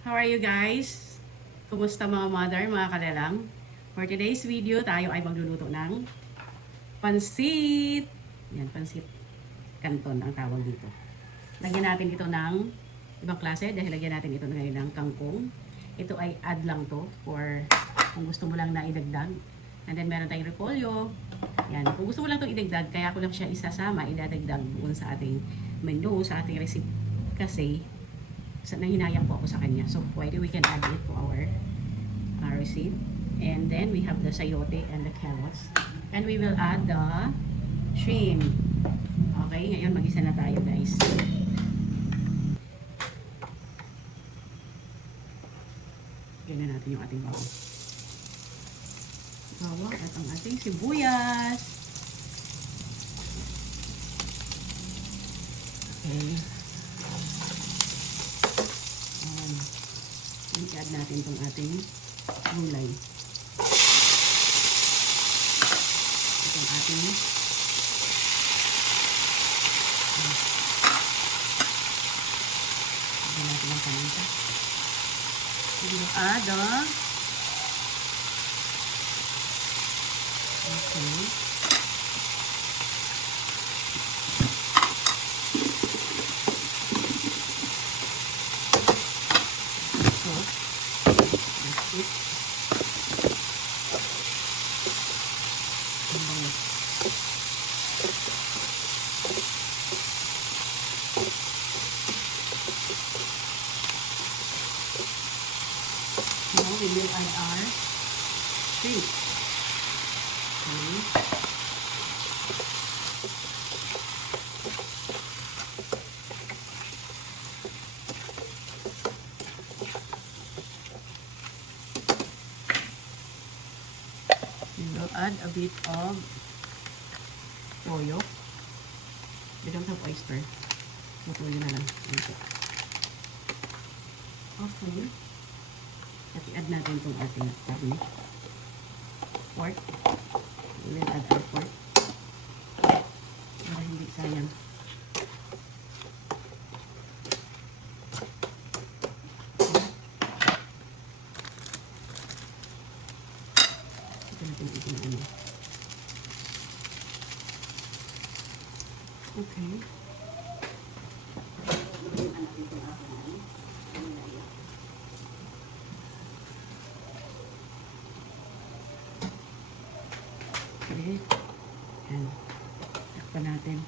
How are you guys? Kumusta mga mother, mga kalalang? For today's video, tayo ay magluluto ng pansit. Yan, pansit canton ang tawag dito. Lagyan natin ito ng ibang klase dahil lagyan natin ito ngayon ng kangkong. Ito ay add lang to for kung gusto mo lang na idagdag. And then meron tayong repolyo. Yan, kung gusto mo lang itong idagdag, kaya ko lang siya isasama, idadagdag doon sa ating menu, sa ating recipe. Kasi nahinayang po ako sa kanya. So, pwede we can add it to our recipe. And then, we have the sayote and the carrots. And we will add the shrimp. Okay, ngayon mag-isa na tayo, guys. Ganyan natin yung ating bawang. Bawang at ang ating sibuyas. Okay. I-add natin itong ating gulay. Itong ating lagyan natin ang paminta. We will add okay. Now we will add our shrimp. Okay. We will add a bit of toyo. We don't have oyster. So, toyo na lang. Okay. At i-add natin itong ating karne. Pork. We will add our pork. Para hindi sayang. Ito natin ito na ano. Okay. Okay. Yan. Takpan natin.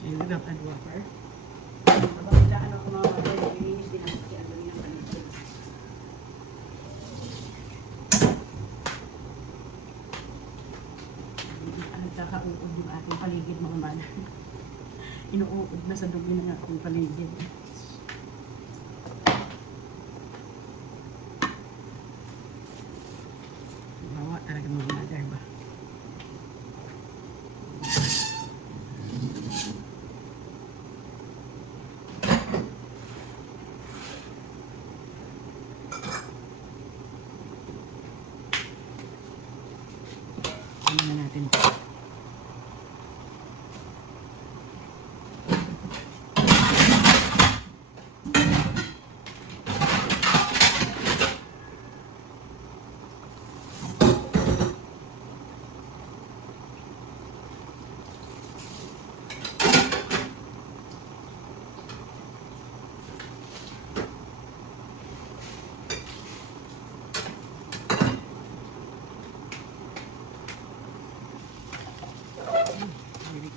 And we will add water. Habang daan ako mga water, nilinis din ako si ano yung paligid. Nagkakauod yung ating paligid mga man. Inuuod na sa dugi ng ating paligid. Bawa talaga mga mother ba? Ano na natin ito?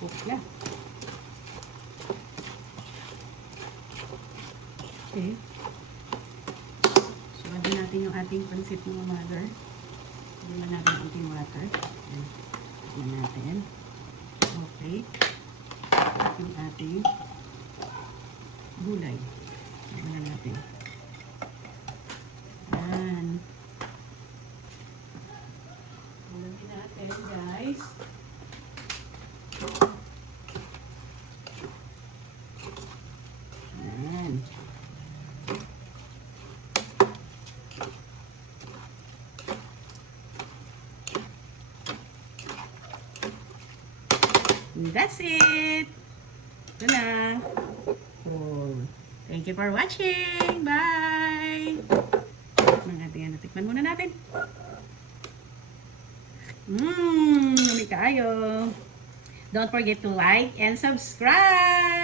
Cook na. Okay. So, add natin yung ating pansit mga mother. Add natin ang ating water. Add natin. Okay. At yung ating gulay. Add natin. That's it. Ito na. Oh. Thank you for watching. Bye! Tikman muna natin. Yummy kayo. Don't forget to like and subscribe.